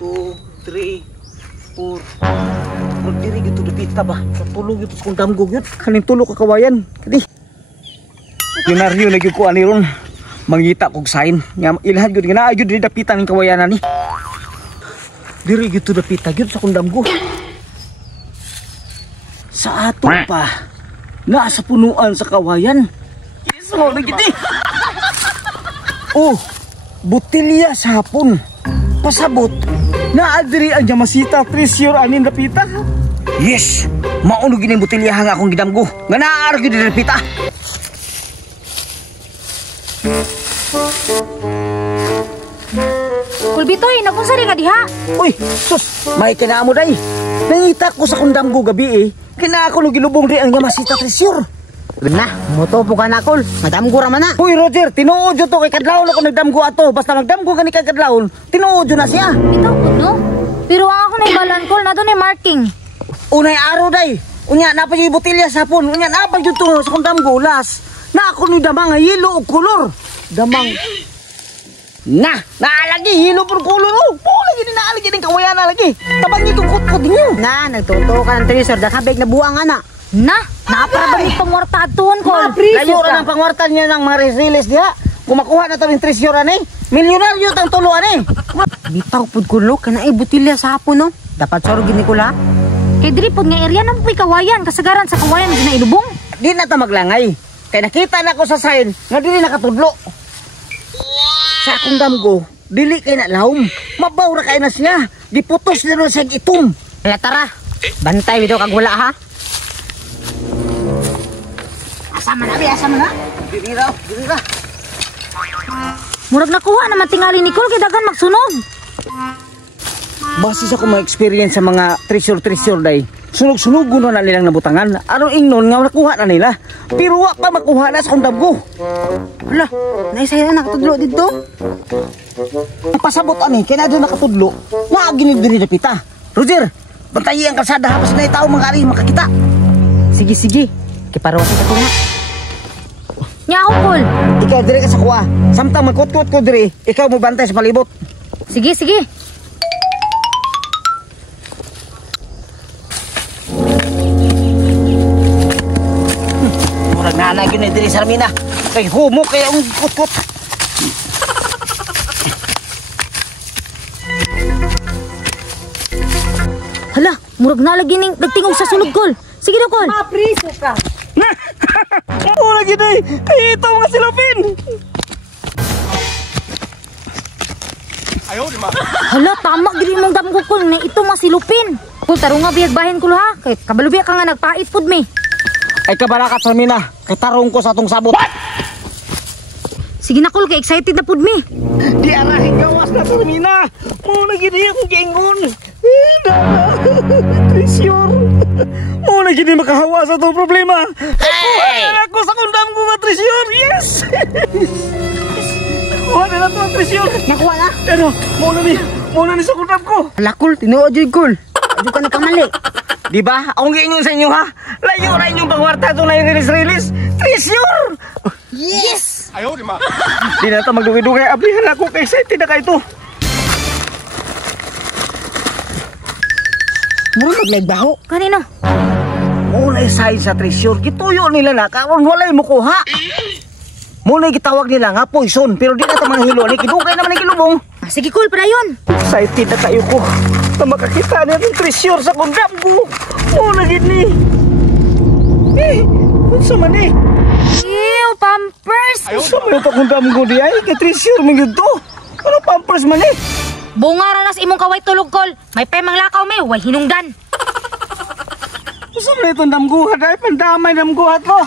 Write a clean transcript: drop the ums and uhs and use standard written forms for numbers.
2, 3, 4. Magdiri gitu dapita ba? Tulog ito sa kong damgo yun. Kanin tulog kakawayan. Kadi. Yunaryo na yun ko aniron. Mangita kong sign. Ilahad yun. Ganaayod rin dapita ng kawayanan ni. Diri gitu dapita yun sa kong damgo. Sa ato pa. Nasa punuan sa kawayan. Yes, mo na giti. Oh, butilya sa hapon. Pasabot. Naadiri ang Yamasita Treasure anin dapita. Yes, mauno gini butilya hang akong gidamgo. Nga naaar gid dapita. Kulbitoy, napunsa rin ka diha. Uy, sus, may kinamo day. Nangita ko sa kundamgo gabi eh. Kina ako no gilubong di ang Yamasita Treasure. Na, moto po ka na, Kol. Madamgo raman na. Uy, Roger, tinuod yun to kay kadlawon ako nagdamgo ato. Basta magdamgo ka ni kay kadlawon, tinuod yun na siya. Ito, no? Pero ang ako na ibalan, Kol, na doon ay marking. Unay araw day. Unya, napay yung botilya sa hapon. Unya, napay yung to sa kong damgo, las. Na ako ni damang yelo o kulor. Damang... naalagi, hilo por kulor. Oh, lagi din naalagi din kawayan na lagi. Tabang niyo itong kutkot niyo. Na, nagtuto ka ng treasure. Dakabig na buwang ana. Naparabang yung pangwarta at tuon, Kol. Layo na ng pangwartan niya ng mga resilis diha. Kumakuha na ito ng treasure ani. Milyonaryo itong tuluan eh. Bitaw pud kulo ka na butilya sa hapon, no? Dapat sorgin ni Kula. Kay diri pod nga area nang puy kawayan. Kasagaran sa kawayan, di na ilubong. Di na ito maglangay. Kaya nakita na ko sa sign nga dili nakatudlo. Sa akong damgo, dili kay na laom. Mabawra kay na siya. Diputos na rin siya itom. Kaya tara, bantay bitaw kag wala ha. Asama na, asama na. Dili ra. Murag nakuha naman tingali ni Kol, kay dagan magsunog. Base sa akong mga experience sa mga treasure day, sunog-sunog na nilang nabutangan. Aron ingnon nga nakuha na nila. Pero wa pa makuha na sa akong damgo. Hala, naisaya na nakatudlo dito. Pasabot ani, kaya na doon nakatudlo. Nga ginid diri dapita. Roger, bantayi ang kalsada hapas na itao mga ari makakita. Sige. Kiparosi ka ko nga. Nya ako, Kol. Ikaw diri ka sa kuha. Samtang magkut-kut ko diri, ikaw mo bantay sa palibot. Sige. Murag nanay yun diri sa Armina. Kay humo kaya ang kut-kut. Hala, murag nalagi ning nagtingog sa sulod, Kol. Sige na, Kol. Mapriso ka. Muna gini, ito mga silupin. Hala, tama gini mong damgo, Kol. Na ito masilupin. Kol, tarong nga biyag bahin, Kol, ha? Kay kabalubiya ka nga nagpait pod me. Ay kabarakat sa Armina, kay tarong ko sa atong sabot. Sige na, Kol, kay excited na pod me. Di arahin gawas na sa Armina. Muna gini akong giingon. Treasure. Muna gini makahawa sa itong problema. Kuha ako sa kundam ko nga treasure. Yes. Kuha na ito ang treasure. Nakuha na. Pero, muna ni sa kundam ko. Hala, Kol, tinuod yun, Kol. Ado ka na kamali. Diba? Akong giingon sa inyo ha. Layo na inyong pangwarta itong na-release. Treasure. Yes! Ayaw, di ma. Di na ito magdugay-dugay. Ablihan ako kay excited na ka ito. Mura maglaybaho. Kanino? Muna sign sa treasure. Gituyo nila na. Karon walay mo kuha. Muna gitawag nila nga poison. Pero di na ito mga hilo. Kidugay naman ang kilubong. Sige, Kol, para yun. Excited na kayo ko. Na makakita na yung treasure sa kundam ko. Muna gini. Unsa man eh. Ew, Pampers. Unsa man ito kundam ko di ay. Kay treasure man yun to. Ano Pampers man eh. Bunga ranas imong kaway tulog, Kol. May pemang lakaw me, way hinungdan. Unsa man itong damguhat ay. Pandamay damguhat mo.